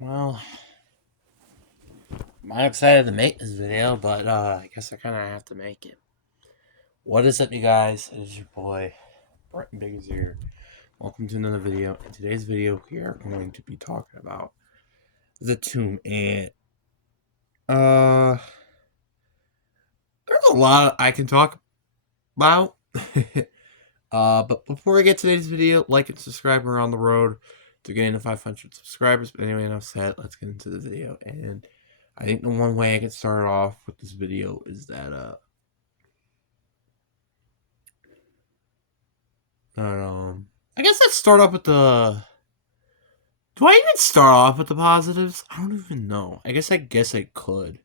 Well, I'm excited to make this video, but I guess I kind of have to make it. What is up, you guys? It is your boy, Brenton Biggs here. Welcome to another video. In today's video, we are going to be talking about the tomb, and uh, there's a lot I can talk about. But before I get to today's video, like and subscribe. We're on the road to getting to 500 subscribers. But anyway, enough said. Let's get into the video. And I think the one way I can start off with this video is that I guess let's start off with the. Do I even start off with the positives? I don't even know. I guess I could,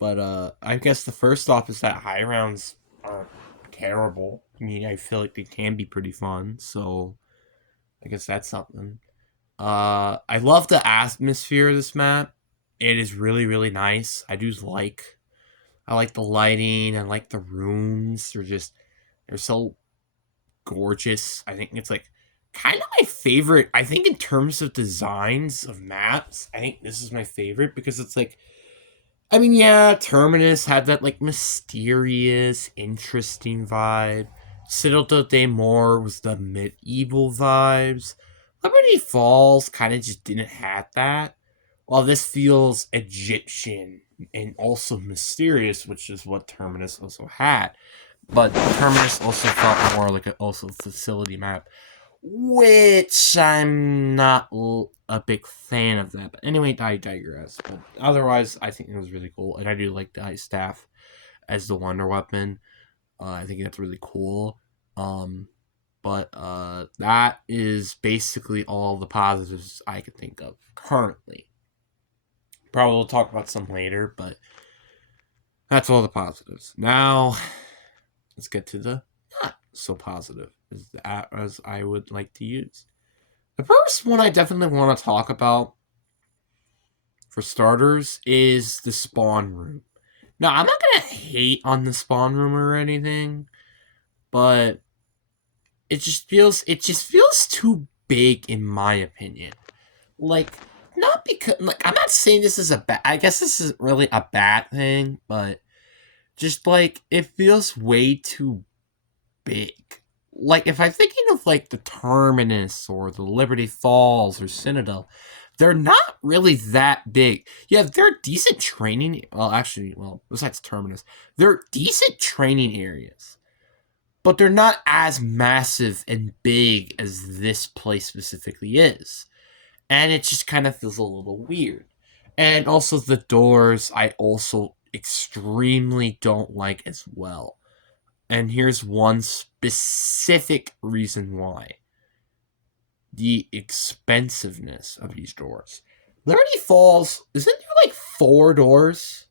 but I guess the first off is that high rounds aren't terrible. I mean, I feel like they can be pretty fun, so I guess that's something. I love the atmosphere of this map. It is really, really nice. I like the lighting. I like the rooms. They're so gorgeous. I think it's like kind of my favorite. I think in terms of designs of maps, I think this is my favorite because it's like, I mean, yeah, Terminus had that like mysterious, interesting vibe. Citadel de Mor was the medieval vibes. Liberty Falls kind of just didn't have that. While this feels Egyptian and also mysterious, which is what Terminus also had. But Terminus also felt more like a also facility map, which I'm not a big fan of that. But anyway, I digress. But otherwise, I think it was really cool, and I do like the ice staff as the wonder weapon. I think that's really cool. But that is basically all the positives I can think of currently. Probably we'll talk about some later, but that's all the positives. Now, let's get to the not so positive as I would like to use. The first one I definitely want to talk about, for starters, is the spawn room. Now, I'm not going to hate on the spawn room or anything, but it just feels too big in my opinion. Like, not because, like, I'm not saying this is a bad, I guess this isn't really a bad thing, but just like it feels way too big. Like, if I'm thinking of like the Terminus or the Liberty Falls or Citadel, they're not really that big. Yeah, they're decent training. Well, actually, besides Terminus, they're decent training areas, but they're not as massive and big as this place specifically is. And it just kind of feels a little weird. And also, the doors, I also extremely don't like as well. And here's one specific reason why: the expensiveness of these doors. Liberty Falls, isn't there like 4 doors?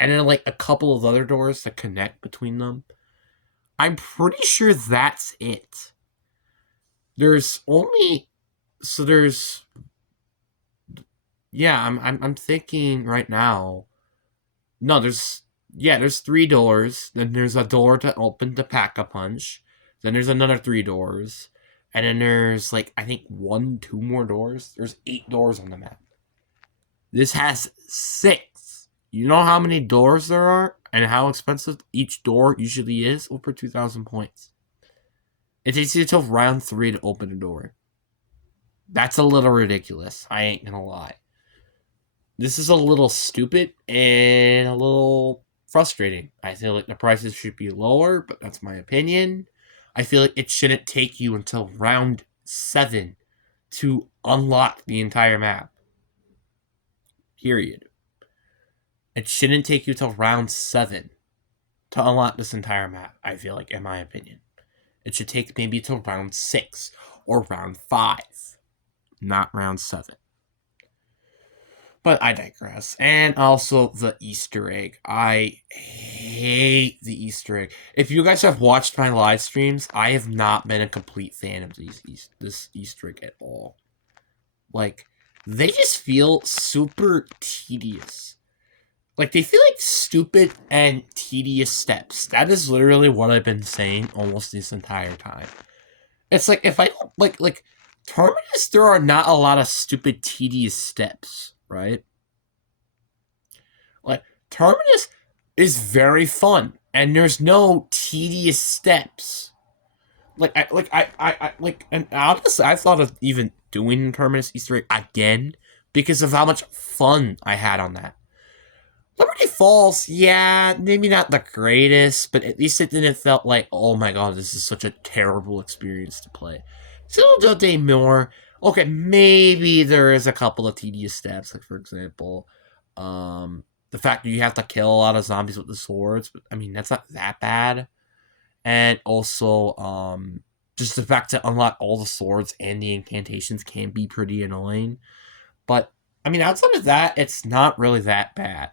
And then like a couple of other doors that connect between them? I'm pretty sure that's it. There's only. So there's. Yeah, I'm thinking right now. No, there's 3 doors. Then there's a door to open to Pack-a-Punch. Then there's another 3 doors. And then there's like I think 2 more doors. There's 8 doors on the map. This has 6. You know how many doors there are and how expensive each door usually is? Over 2,000 points. It takes you till round 3 to open a door. That's a little ridiculous. I ain't gonna lie. This is a little stupid and a little frustrating. I feel like the prices should be lower, but that's my opinion. I feel like it shouldn't take you until round 7 to unlock the entire map. Period. It shouldn't take you till round 7 to unlock this entire map, I feel like, in my opinion. It should take maybe till round 6 or round 5, not round 7. But I digress. And also the Easter egg. I hate the Easter egg. If you guys have watched my live streams, I have not been a complete fan of this Easter egg at all. Like, they just feel super tedious. Like, they feel like stupid and tedious steps. That is literally what I've been saying almost this entire time. It's like, if I don't, like, Terminus, there are not a lot of stupid, tedious steps. right? Like, Terminus is very fun, and there's no tedious steps. And honestly, I thought of even doing Terminus Easter egg again because of how much fun I had on that. Liberty Falls, yeah, maybe not the greatest, but at least it didn't felt like, oh my god, this is such a terrible experience to play. Still Day more. Okay, maybe there is a couple of tedious steps, like for example, the fact that you have to kill a lot of zombies with the swords, but I mean that's not that bad. And also, just the fact to unlock all the swords and the incantations can be pretty annoying. But I mean, outside of that, it's not really that bad.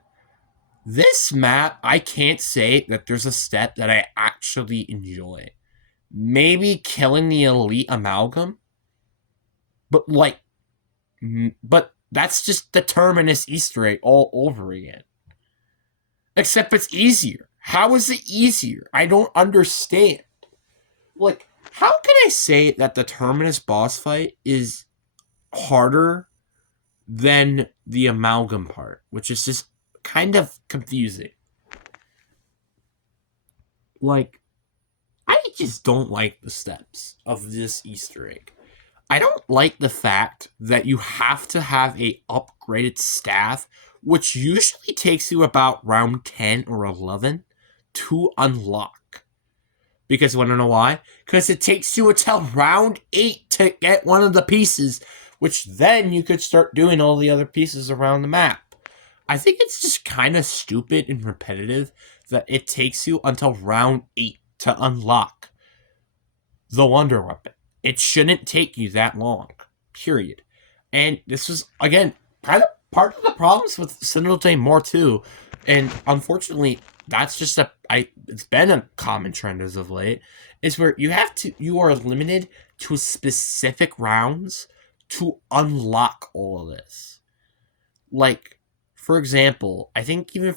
This map, I can't say that there's a step that I actually enjoy. Maybe killing the elite amalgam, but that's just the Terminus Easter egg all over again. Except it's easier. How is it easier? I don't understand. Like, how can I say that the Terminus boss fight is harder than the amalgam part, which is just kind of confusing. Like, I just don't like the steps of this Easter egg. I don't like the fact that you have to have a upgraded staff, which usually takes you about round 10 or 11 to unlock. Because you want to know why? Because it takes you until round 8 to get one of the pieces, which then you could start doing all the other pieces around the map. I think it's just kind of stupid and repetitive that it takes you until round 8 to unlock the Wonder Weapon. It shouldn't take you that long, period. And this was, again, kind of part of the problems with Citadel Day more too. And unfortunately, that's just it's been a common trend as of late, is where you are limited to specific rounds to unlock all of this. Like, for example, I think even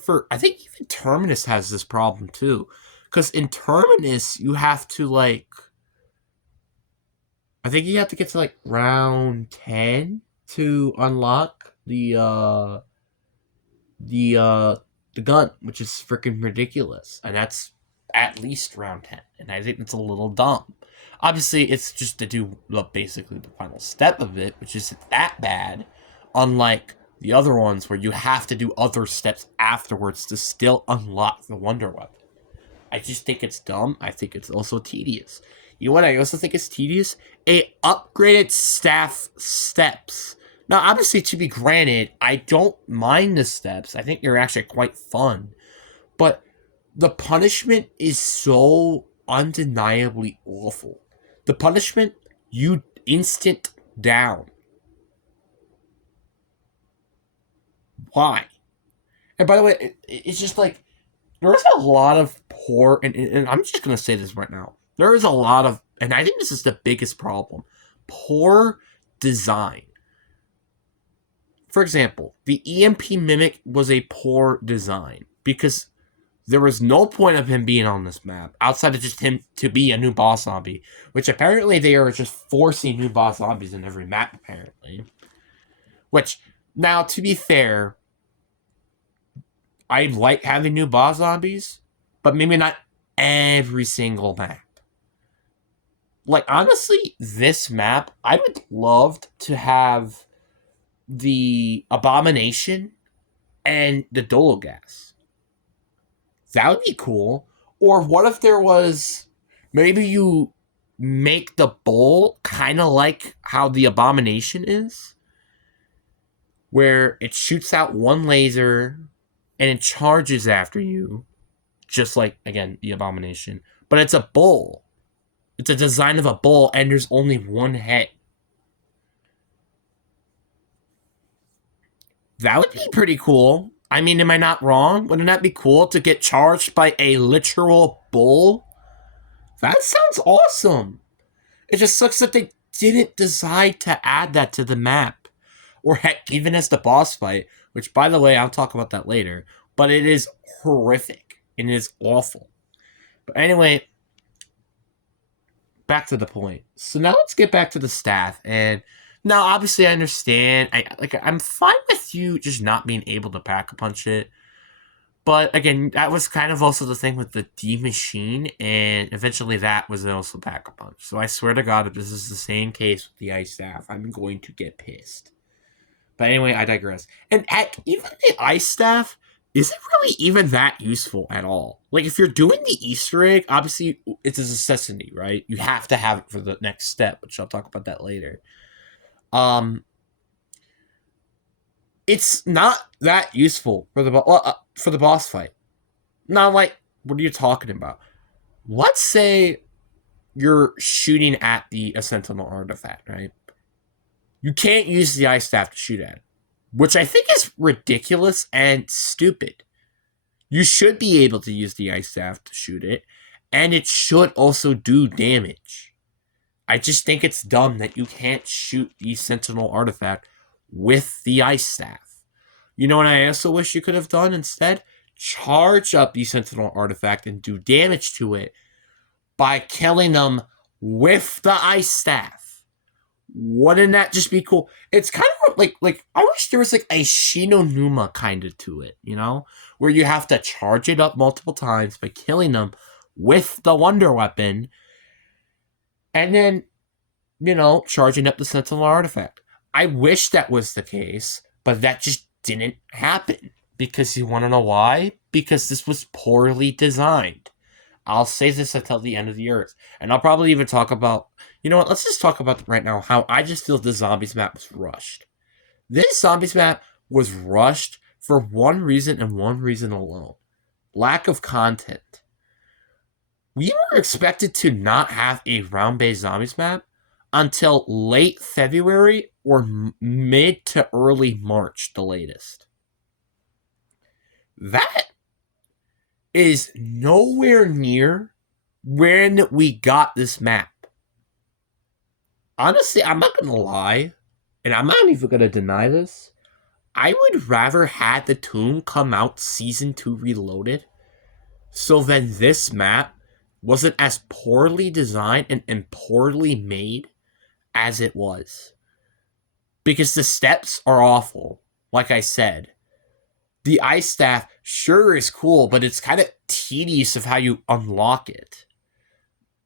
Terminus has this problem too. Because in Terminus, you have to I think you have to get to round 10 to unlock the gun, which is freaking ridiculous. And that's at least round 10. And I think it's a little dumb. Obviously, it's just to do basically the final step of it, which isn't that bad. Unlike the other ones where you have to do other steps afterwards to still unlock the Wonder Weapon. I just think it's dumb. I think it's also tedious. You know what I also think is tedious? A upgraded staff steps. Now, obviously, to be granted, I don't mind the steps. I think they're actually quite fun. But the punishment is so undeniably awful. The punishment, you instant down. Why? And by the way, it's just there's a lot of poor, and I'm just going to say this right now. There is a lot of, and I think this is the biggest problem, poor design. For example, the EMP Mimic was a poor design because there was no point of him being on this map outside of just him to be a new boss zombie, which apparently they are just forcing new boss zombies in every map, apparently. Which, now, to be fair, I like having new boss zombies, but maybe not every single map. Honestly, this map, I would love to have the Abomination and the Dologas. That would be cool. Or what if there was, maybe you make the bowl kind of like how the Abomination is, where it shoots out one laser and it charges after you, just like, again, the Abomination. But it's a bowl. It's a design of a bowl, and there's only one head. That would be pretty cool. I mean, am I not wrong? Wouldn't that be cool to get charged by a literal bull? That sounds awesome. It just sucks that they didn't decide to add that to the map. Or heck, even as the boss fight, which, by the way, I'll talk about that later. But it is horrific. It is awful. But anyway, back to the point. So now let's get back to the staff. And Now, obviously, I understand. I'm fine with you just not being able to Pack-a-Punch it. But again, that was kind of also the thing with the D machine, and eventually that was also Pack-a-Punch. So I swear to God, if this is the same case with the Ice Staff, I'm going to get pissed. But anyway, I digress. And heck, even the Ice Staff isn't really even that useful at all. Like, if you're doing the Easter egg, obviously it's a necessity, right? You have to have it for the next step, which I'll talk about that later. It's not that useful for the boss fight. Not like, what are you talking about? Let's say you're shooting at the Sentinel artifact, right? You can't use the Ice Staff to shoot at it, which I think is ridiculous and stupid. You should be able to use the Ice Staff to shoot it, and it should also do damage. I just think it's dumb that you can't shoot the Sentinel artifact with the Ice Staff. You know what I also wish you could have done instead? Charge up the Sentinel artifact and do damage to it by killing them with the Ice Staff. Wouldn't that just be cool? It's kind of like I wish there was like a Shinonuma kind of to it, you know? Where you have to charge it up multiple times by killing them with the Wonder Weapon, and then, you know, charging up the Sentinel artifact. I wish that was the case, but that just didn't happen. Because you want to know why? Because this was poorly designed. I'll say this until the end of the earth. And I'll probably even talk about... You know what? Let's just talk about right now how I just feel the Zombies map was rushed. This Zombies map was rushed for one reason and one reason alone. Lack of content. We were expected to not have a round-based Zombies map until late February or mid to early March, the latest. That is nowhere near when we got this map. Honestly, I'm not going to lie, and I'm not even going to deny this. I would rather had the Tomb come out Season 2 Reloaded, so then this map wasn't as poorly designed and poorly made as it was. Because the steps are awful, like I said. The Ice Staff sure is cool, but it's kind of tedious of how you unlock it.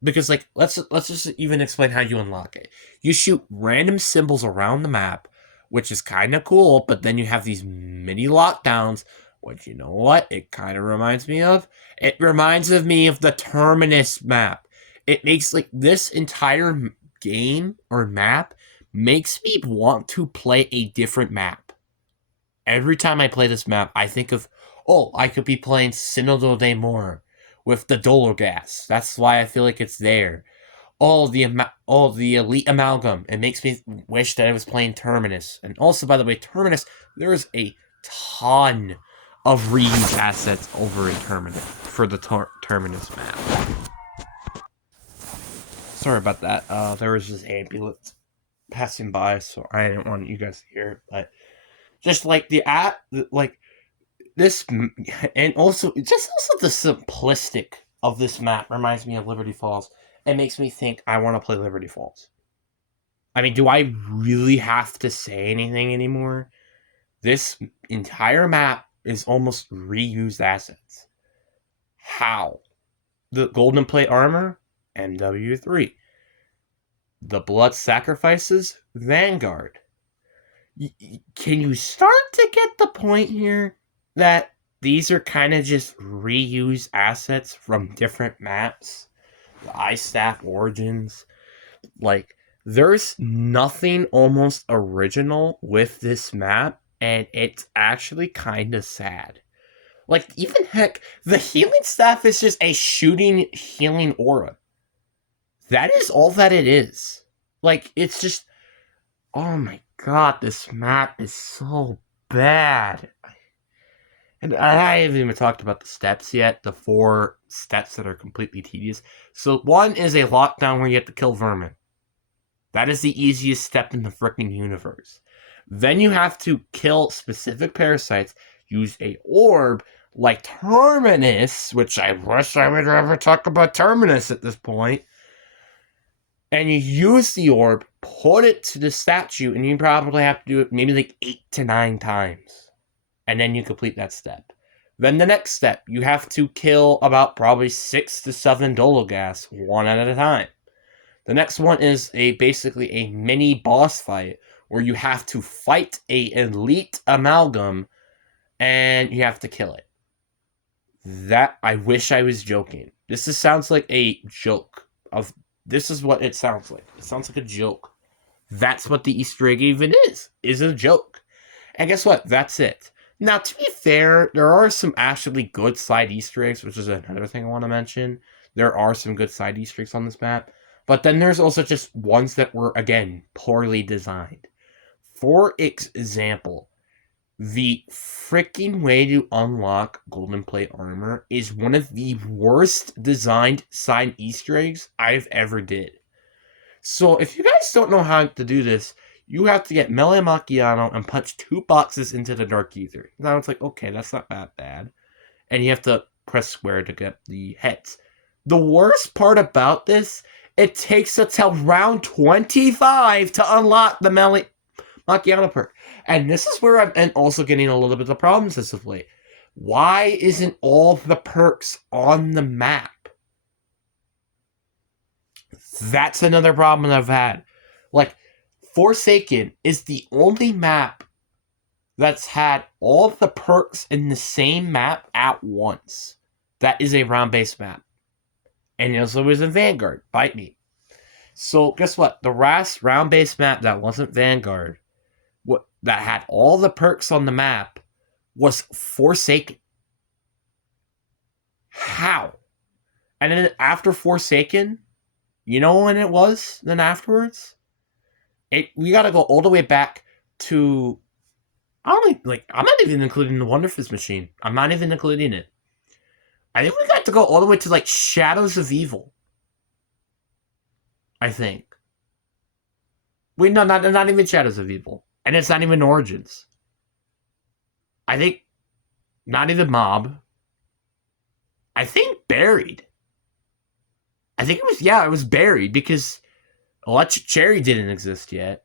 Because, like, let's just even explain how you unlock it. You shoot random symbols around the map, which is kind of cool, but then you have these mini lockdowns, which, you know what, it kind of reminds me of? It reminds me of the Terminus map. It makes, like, this entire game or map makes me want to play a different map. Every time I play this map, I think of, oh, I could be playing Synodal de Mor with the Dolorghast. That's why I feel like it's there. Oh, the Elite Amalgam. It makes me wish that I was playing Terminus. And also, by the way, Terminus, there's a ton of reused assets over in Terminus for the Terminus map. Sorry about that. There was this ambulance passing by, so I didn't want you guys to hear it, but just like this, and also the simplistic of this map reminds me of Liberty Falls. It makes me think I want to play Liberty Falls. I mean, do I really have to say anything anymore? This entire map is almost reused assets. How? The Golden Plate Armor, MW3. The Blood Sacrifices, Vanguard. Can you start to get the point here that these are kind of just reused assets from different maps? The Ice Staff Origins. Like, there's nothing almost original with this map, and it's actually kind of sad. Like, even heck, the Healing Staff is just a shooting healing aura. That is all that it is. Like, it's just... Oh my god, this map is so bad. And I haven't even talked about the steps yet, the 4 steps that are completely tedious. So one is a lockdown where you have to kill vermin. That is the easiest step in the freaking universe. Then you have to kill specific parasites, use a orb like Terminus, which I wish I would ever talk about Terminus at this point. And you use the orb, put it to the statue, and you probably have to do it maybe like 8 to 9 times. And then you complete that step. Then the next step, you have to kill about probably 6 to 7 Dologhast, one at a time. The next one is basically a mini boss fight, where you have to fight a elite amalgam, and you have to kill it. That, I wish I was joking. Sounds like a joke. This is what it sounds like. It sounds like a joke. That's what the Easter egg even is a joke. And guess what? That's it. Now, to be fair, there are some actually good side Easter eggs, which is another thing I want to mention. There are some good side Easter eggs on this map. But then there's also just ones that were, again, poorly designed. For example, the freaking way to unlock Golden Plate armor is one of the worst designed side Easter eggs I've ever did. So if you guys don't know how to do this, you have to get Melee Macchiano and punch 2 boxes into the Dark Ether. Now it's like, okay, that's not that bad. And you have to press square to get the heads. The worst part about this, it takes until round 25 to unlock the Melee Macchiano perk. And this is where I'm also getting a little bit of problems as of late. Why isn't all the perks on the map? That's another problem I've had. Like, Forsaken is the only map that's had all the perks in the same map at once. That is a round-based map. And it also was in Vanguard. Bite me. So, guess what? The last round-based map that wasn't Vanguard, that had all the perks on the map, was Forsaken. How? And then after Forsaken, you know when it was then afterwards? We gotta go all the way back to... I'm not even including the Wonderfizz machine. I'm not even including it. I think we got to go all the way to, Shadows of Evil. I think. Wait, no, not even Shadows of Evil. And it's not even Origins. I think not even Mob. I think Buried. I think it was Buried because Electric Cherry didn't exist yet.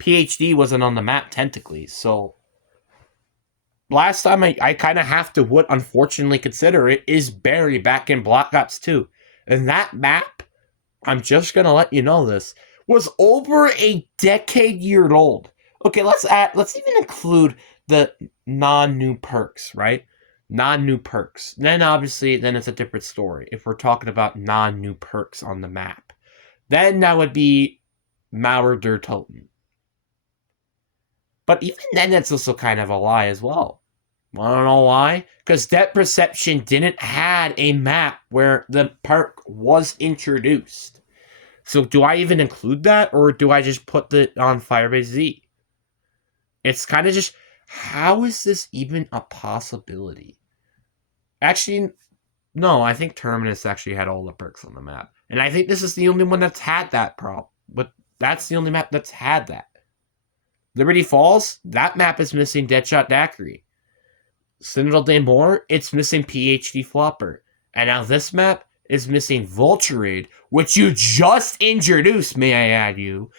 PhD wasn't on the map technically, so last time I kind of have to unfortunately consider it is Buried back in Black Ops 2. And that map, I'm just gonna let you know this, was over a decade old. Okay, let's even include the non-new perks, right? Non-new perks. Then obviously, it's a different story. If we're talking about non-new perks on the map, then that would be Mauer der Toten. But even then, that's also kind of a lie as well. Wanna know why? Because Depth Perception didn't had a map where the perk was introduced. So do I even include that, or do I just put it on Firebase Z? It's kind of just, how is this even a possibility? Actually, no, I think Terminus actually had all the perks on the map. And I think this is the only one that's had that problem. But that's the only map that's had that. Liberty Falls, that map is missing Deadshot Daiquiri. Citadel des Morts, it's missing PhD Flopper. And now this map is missing Vulturade, which you just introduced, may I add you.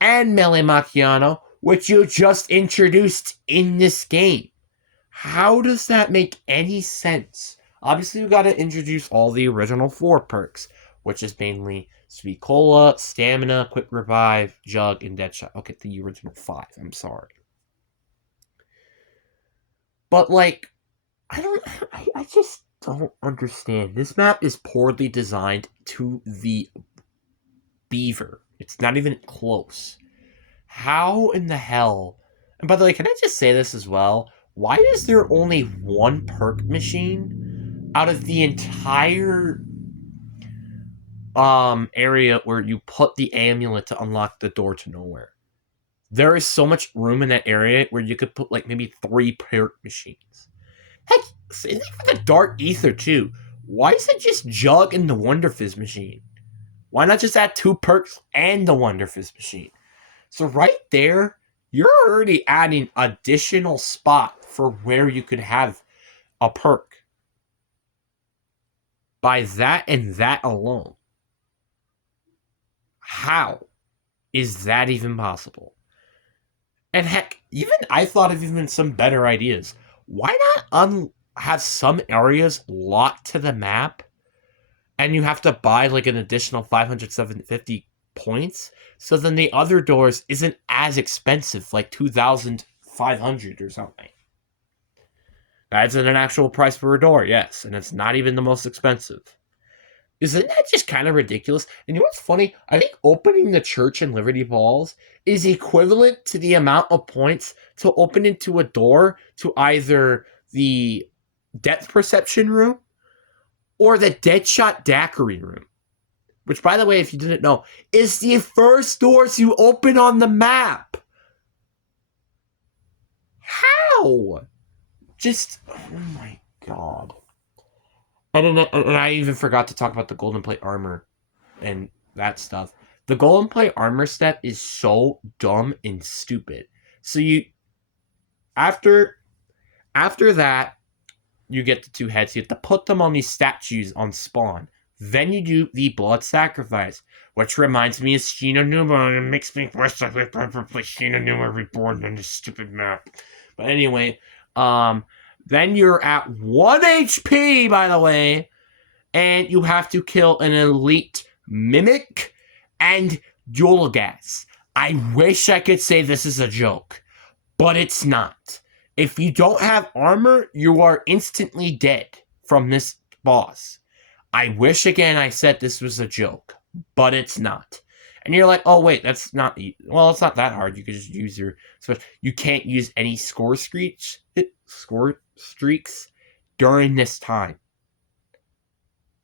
And Melee Macchiano, which you just introduced in this game. How does that make any sense? Obviously, you gotta introduce all the original 4 perks, which is mainly Sweet Cola, Stamina, Quick Revive, Jug, and Deadshot. Okay, the original 5, I'm sorry. But, I just don't understand. This map is poorly designed to the beaver. It's not even close. How in the hell... And by the way, can I just say this as well? Why is there only 1 perk machine out of the entire area where you put the amulet to unlock the door to nowhere? There is so much room in that area where you could put maybe 3 perk machines. Heck, same thing for the Dark Ether too. Why is it just Jug and the Wonderfizz machine? Why not just add 2 perks and the Wonderfizz machine? So right there, you're already adding additional spot for where you could have a perk. By that and that alone. How is that even possible? And heck, even I thought of even some better ideas. Why not have some areas locked to the map and you have to buy like an additional 500, 750 points? So then the other doors isn't as expensive, like 2,500 or something. That's an actual price for a door, yes, and it's not even the most expensive. Isn't that just kind of ridiculous? And you know what's funny? I think opening the church in Liberty Falls is equivalent to the amount of points to open into a door to either the depth perception room or the Deadshot Daiquiri room. Which, by the way, if you didn't know, is the first doors you open on the map. How? Just, oh my god. And I even forgot to talk about the golden plate armor and that stuff. The golden plate armor step is so dumb and stupid. So you after that, you get the two heads. You have to put them on these statues on spawn. Then you do the blood sacrifice, which reminds me of Shiino Numa, and it makes me wish I could play Shiino Numa Reborn on this stupid map. But anyway, then you're at 1 HP, by the way, and you have to kill an elite Mimic and Yulgas. I wish I could say this is a joke, but it's not. If you don't have armor, you are instantly dead from this boss. I wish again I said this was a joke, but it's not. And you're like, oh wait, that's not, well, it's not that hard. You can just use your, you can't use any score streaks during this time.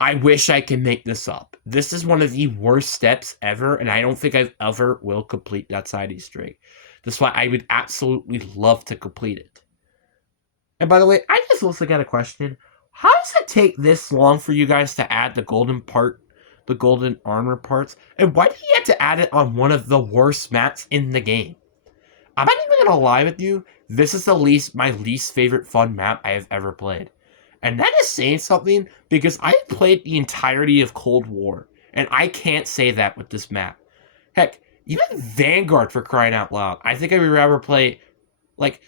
I wish I could make this up. This is one of the worst steps ever, and I don't think I ever will complete that side Easter egg. That's why I would absolutely love to complete it. And by the way, I just also got a question. How does it take this long for you guys to add the golden armor parts? And why do you have to add it on one of the worst maps in the game? I'm not even gonna lie with you. This is my least favorite fun map I have ever played. And that is saying something, because I played the entirety of Cold War, and I can't say that with this map. Heck, even Vanguard, for crying out loud. I think I would rather play, like,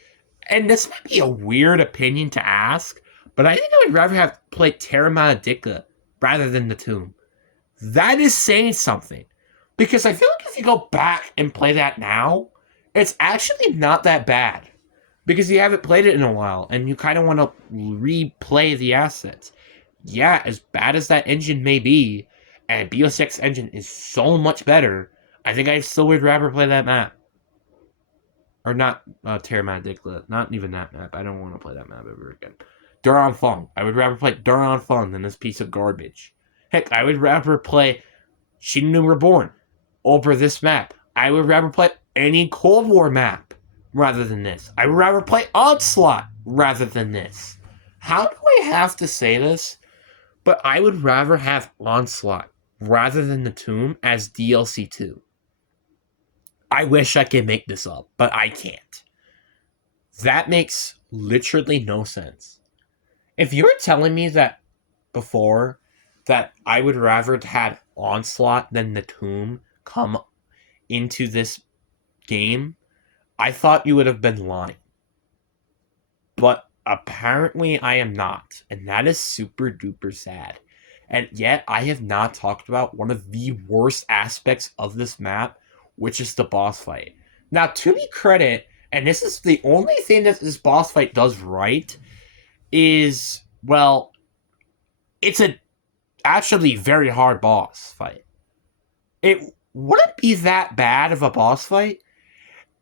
and this might be a weird opinion to ask, but I think I would rather have played Terra Maledica rather than the Tomb. That is saying something. Because I feel like if you go back and play that now, it's actually not that bad. Because you haven't played it in a while, and you kind of want to replay the assets. Yeah, as bad as that engine may be, and BO6 engine is so much better, I think I still would rather play that map. Or not Terra Maledica, not even that map. I don't want to play that map ever again. Duran Fung. I would rather play Duran Fung than this piece of garbage. Heck, I would rather play Shiino Reborn over this map. I would rather play any Cold War map rather than this. I would rather play Onslaught rather than this. How do I have to say this? But I would rather have Onslaught rather than the Tomb as DLC 2. I wish I could make this up, but I can't. That makes literally no sense. If you were telling me that before, that I would rather have had Onslaught than the Tomb come into this game, I thought you would have been lying. But apparently I am not, and that is super duper sad. And yet I have not talked about one of the worst aspects of this map, which is the boss fight. Now, to be credit, and this is the only thing that this boss fight does right, is, well, it's a actually very hard boss fight. It wouldn't be that bad of a boss fight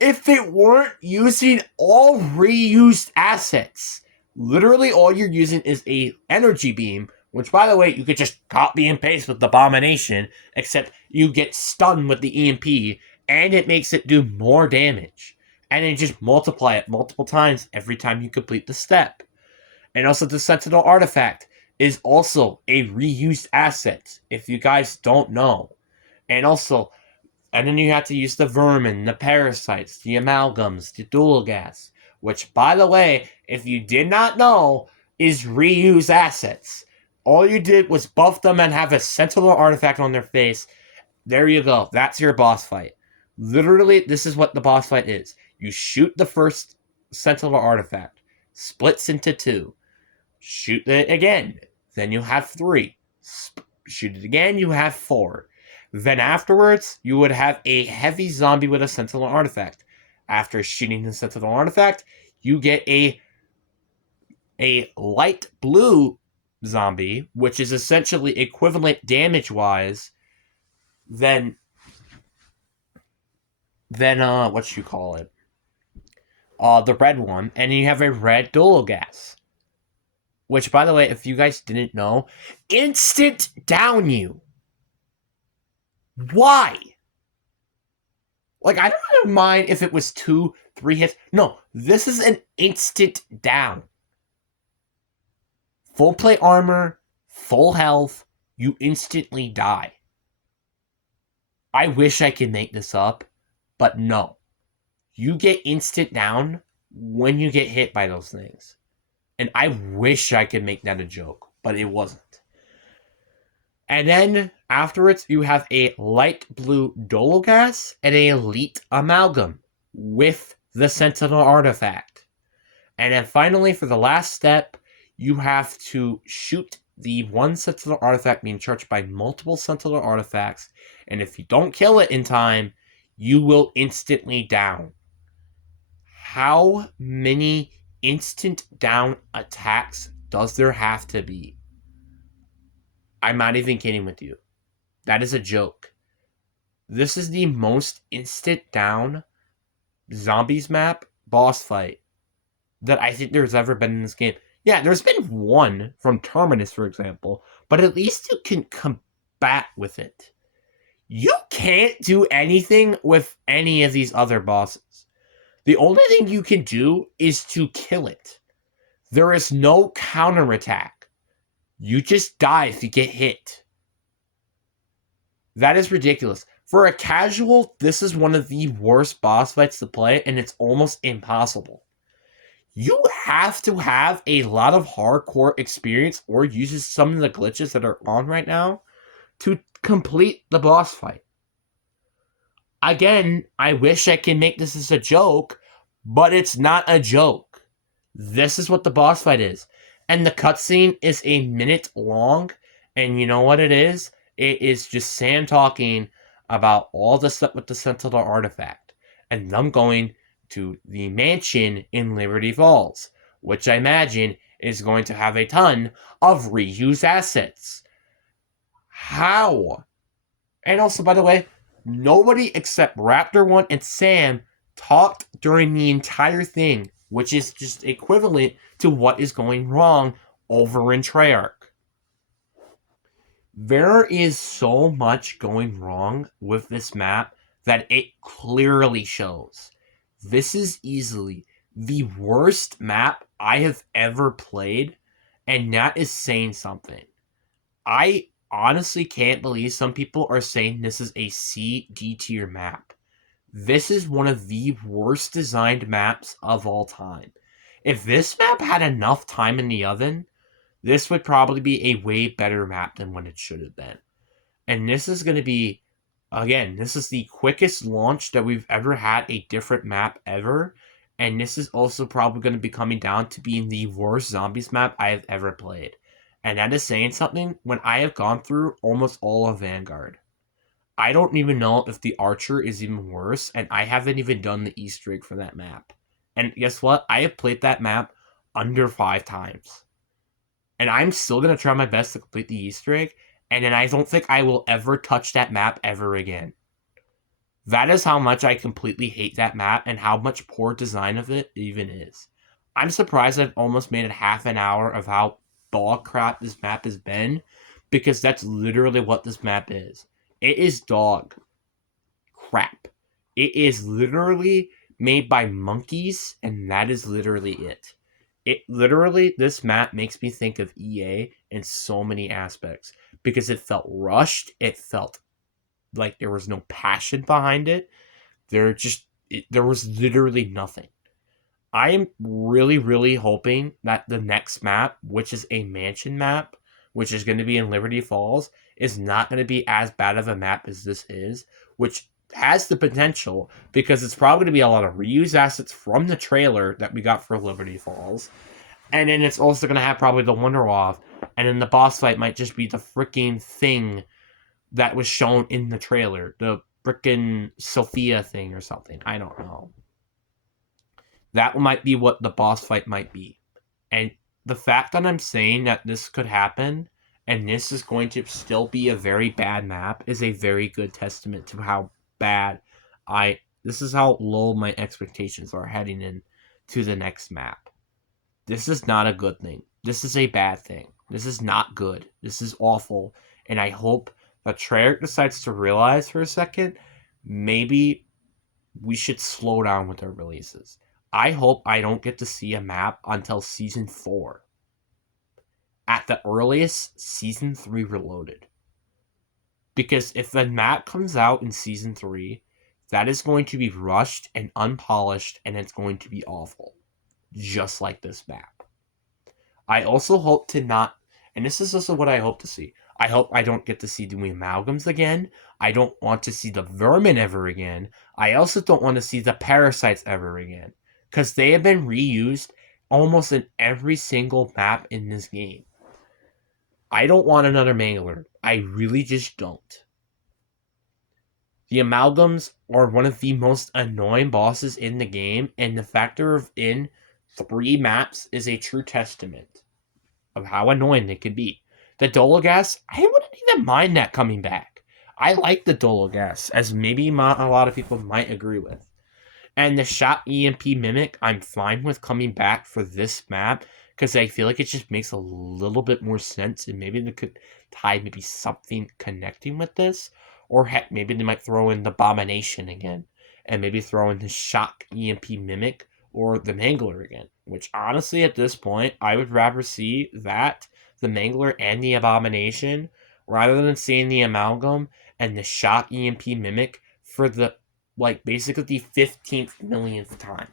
if it weren't using all reused assets. Literally all you're using is a energy beam, which, by the way, you could just copy and paste with the Abomination, except you get stunned with the EMP, and it makes it do more damage. And then just multiply it multiple times every time you complete the step. And also the Sentinel Artifact is also a reused asset, if you guys don't know. And then you have to use the Vermin, the Parasites, the Amalgams, the Dual Gas, which, by the way, if you did not know, is reused assets. All you did was buff them and have a Sentinel Artifact on their face, There you go. That's your boss fight. Literally, this is what the boss fight is. You shoot the first Sentinel artifact, splits into two. Shoot it again. Then you have three. Shoot it again, you have four. Then afterwards, you would have a heavy zombie with a Sentinel artifact. After shooting the Sentinel artifact, you get a light blue zombie, which is essentially equivalent damage-wise than what you call it? The red one, and you have a red Dologas. Which, by the way, if you guys didn't know, instant down you. Why? Like, I don't even mind if it was 2, 3 hits. No, this is an instant down. Full plate armor, full health, you instantly die. I wish I could make this up, but no. You get instant down when you get hit by those things. And I wish I could make that a joke, but it wasn't. And then afterwards, you have a light blue Dologas and an elite amalgam with the Sentinel artifact. And then finally, for the last step, you have to shoot the one Sentinel artifact being charged by multiple Sentinel artifacts. And if you don't kill it in time, you will instantly down. How many instant down attacks does there have to be? I'm not even kidding with you. That is a joke. This is the most instant down zombies map boss fight that I think there's ever been in this game. Yeah, there's been one from Terminus, for example, but at least you can combat with it. You can't do anything with any of these other bosses. The only thing you can do is to kill it. There is no counterattack. You just die if you get hit. That is ridiculous. For a casual, this is one of the worst boss fights to play, and it's almost impossible. You have to have a lot of hardcore experience or use some of the glitches that are on right now to complete the boss fight. Again, I wish I could make this as a joke, but it's not a joke. This is what the boss fight is. And the cutscene is a minute long, and you know what it is? It is just Sam talking about all the stuff with the Sentinel artifact, and them going to the mansion in Liberty Falls, which I imagine is going to have a ton of reused assets. How? And also, by the way, nobody except Raptor1 and Sam talked during the entire thing, which is just equivalent to what is going wrong over in Treyarch. There is so much going wrong with this map that it clearly shows. This is easily the worst map I have ever played, and that is saying something. I honestly can't believe some people are saying this is a C, D tier map. This is one of the worst designed maps of all time. If this map had enough time in the oven, this would probably be a way better map than what it should have been. And this is going to be, again, this is the quickest launch that we've ever had a different map ever. And this is also probably going to be coming down to being the worst zombies map I have ever played. And that is saying something when I have gone through almost all of Vanguard. I don't even know if the Archer is even worse, and I haven't even done the Easter egg for that map. And guess what? I have played that map under 5 times. And I'm still going to try my best to complete the Easter egg, and then I don't think I will ever touch that map ever again. That is how much I completely hate that map, and how much poor design of it even is. I'm surprised I've almost made it half an hour of how dog crap this map has been, because that's literally what this map is. It is dog crap. It is literally made by monkeys, and that is literally it. This map makes me think of EA in so many aspects, because it felt rushed. It felt like there was no passion behind it. There was literally nothing. I am really, really hoping that the next map, which is a mansion map, which is going to be in Liberty Falls, is not going to be as bad of a map as this is, which has the potential because it's probably going to be a lot of reused assets from the trailer that we got for Liberty Falls. And then it's also going to have probably the Wonderwall, and then the boss fight might just be the freaking thing that was shown in the trailer. The freaking Sophia thing or something. I don't know. That might be what the boss fight might be. And the fact that I'm saying that this could happen and this is going to still be a very bad map is a very good testament to how bad this is how low my expectations are heading in to the next map. This is not a good thing. This is a bad thing. This is not good. This is awful. And I hope that Treyarch decides to realize for a second, maybe we should slow down with our releases. I hope I don't get to see a map until Season 4. At the earliest, Season 3 Reloaded. Because if the map comes out in Season 3, that is going to be rushed and unpolished, and it's going to be awful. Just like this map. I also hope to not, and this is also what I hope to see. I hope I don't get to see the amalgams again. I don't want to see the vermin ever again. I also don't want to see the parasites ever again. Because they have been reused almost in every single map in this game. I don't want another Mangler. I really just don't. The amalgams are one of the most annoying bosses in the game, and the fact they're in 3 maps is a true testament of how annoying they can be. The Dologas, I wouldn't even mind that coming back. I like the Dologas, as maybe a lot of people might agree with. And the Shock EMP Mimic, I'm fine with coming back for this map, because I feel like it just makes a little bit more sense, and maybe they could tie maybe something connecting with this. Or heck, maybe they might throw in the Abomination again, and maybe throw in the Shock EMP Mimic, or the Mangler again. Which, honestly, at this point, I would rather see that, the Mangler and the Abomination, rather than seeing the Amalgam and the Shock EMP Mimic for the, basically the 15th millionth time.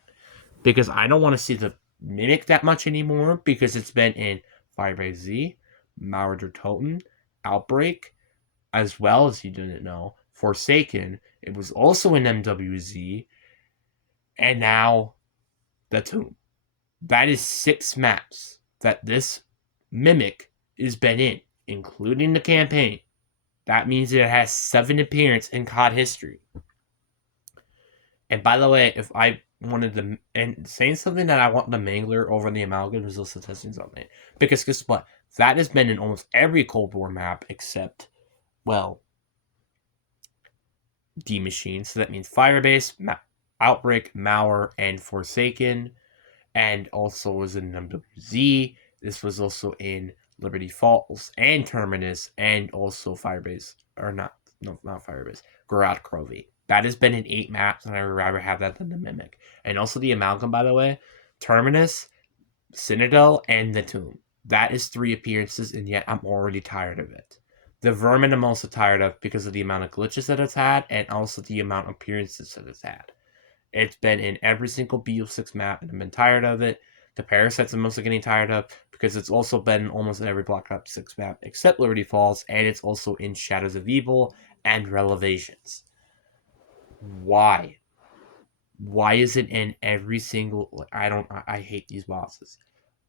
Because I don't want to see the Mimic that much anymore, because it's been in Firebase Z, Marauder Totem, Outbreak, as well as you didn't know, Forsaken. It was also in MWZ, and now the Tomb. That is 6 maps that this Mimic has been in, including the campaign. That means it has 7 appearances in COD history. And by the way, if I wanted to, and saying something that I want the Mangler over the Amalgam is also testing something. Because guess what? That has been in almost every Cold War map except, D Machine. So that means Firebase, Outbreak, Mauer, and Forsaken. And also was in MWZ. This was also in Liberty Falls and Terminus, and also Firebase, or not Firebase, Gorod Krovi. That has been in 8 maps, and I would rather have that than the Mimic. And also the Amalgam, by the way, Terminus, Citadel, and the Tomb. That is 3 appearances, and yet I'm already tired of it. The Vermin I'm also tired of because of the amount of glitches that it's had, and also the amount of appearances that it's had. It's been in every single BO6 map, and I've been tired of it. The Parasites I'm also getting tired of, because it's also been almost in every Black Ops 6 map, except Liberty Falls, and it's also in Shadows of Evil and Revelations. Why? Why is it in every single... I hate these bosses.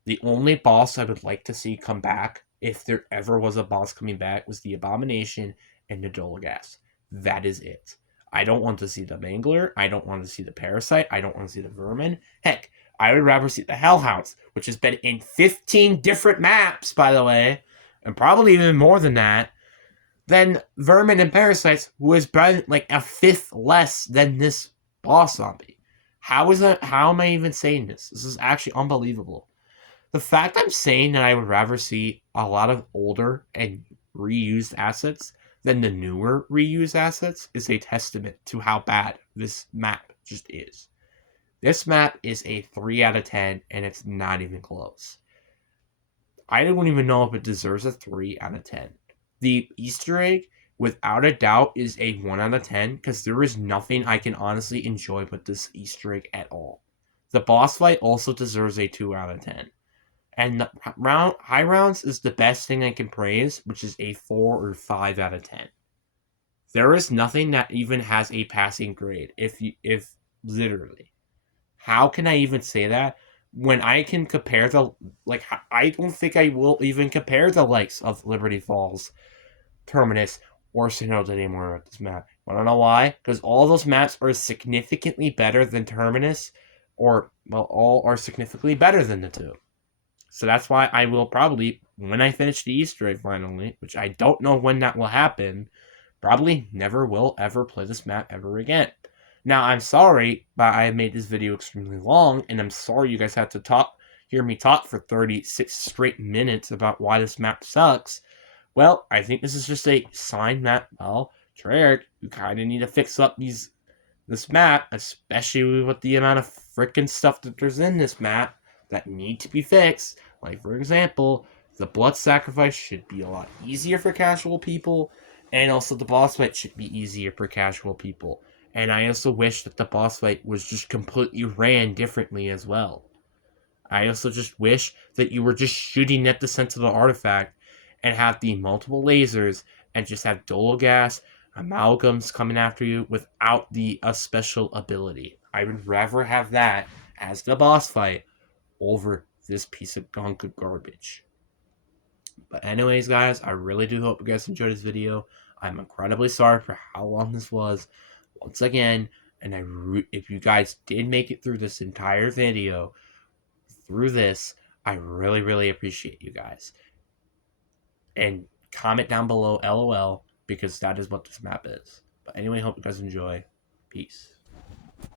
The only boss I would like to see come back, if there ever was a boss coming back, was the Abomination and the Dologas. That is it. I don't want to see the Mangler. I don't want to see the Parasite. I don't want to see the Vermin. Heck, I would rather see the Hellhounds, which has been in 15 different maps, by the way, and probably even more than that, than Vermin and Parasites, who has been like a 5th less than this boss zombie. How is that? How am I even saying this? This is actually unbelievable. The fact I'm saying that I would rather see a lot of older and reused assets than the newer reused assets is a testament to how bad this map just is. This map is a 3 out of 10, and it's not even close. I don't even know if it deserves a 3 out of 10. The Easter egg, without a doubt, is a 1 out of 10, because there is nothing I can honestly enjoy with this Easter egg at all. The boss fight also deserves a 2 out of 10. And the high rounds is the best thing I can praise, which is a 4 or 5 out of 10. There is nothing that even has a passing grade. If literally, how can I even say that when I can compare I don't think I will even compare the likes of Liberty Falls, Terminus, or Synod anymore with this map. I don't know why, because all those maps are significantly better than Terminus, or well, all are significantly better than the two. So that's why I will probably, when I finish the Easter egg finally, which I don't know when that will happen, probably never will ever play this map ever again. Now, I'm sorry, but I made this video extremely long, and I'm sorry you guys had to hear me talk for 36 straight minutes about why this map sucks. Well, I think this is just a sign that, well, Treyarch, you kind of need to fix up this map, especially with the amount of freaking stuff that there's in this map that need to be fixed. Like, for example, the blood sacrifice should be a lot easier for casual people, and also the boss fight should be easier for casual people. And I also wish that the boss fight was just completely ran differently as well. I also just wish that you were just shooting at the sensitive artifact and have the multiple lasers and just have Dologas, amalgams coming after you without the special ability. I would rather have that as the boss fight over this piece of garbage. But anyways, guys, I really do hope you guys enjoyed this video. I'm incredibly sorry for how long this was. Once again, and if you guys did make it through this entire video, through this, I really, really appreciate you guys. And comment down below LOL, because that is what this map is. But anyway, hope you guys enjoy. Peace.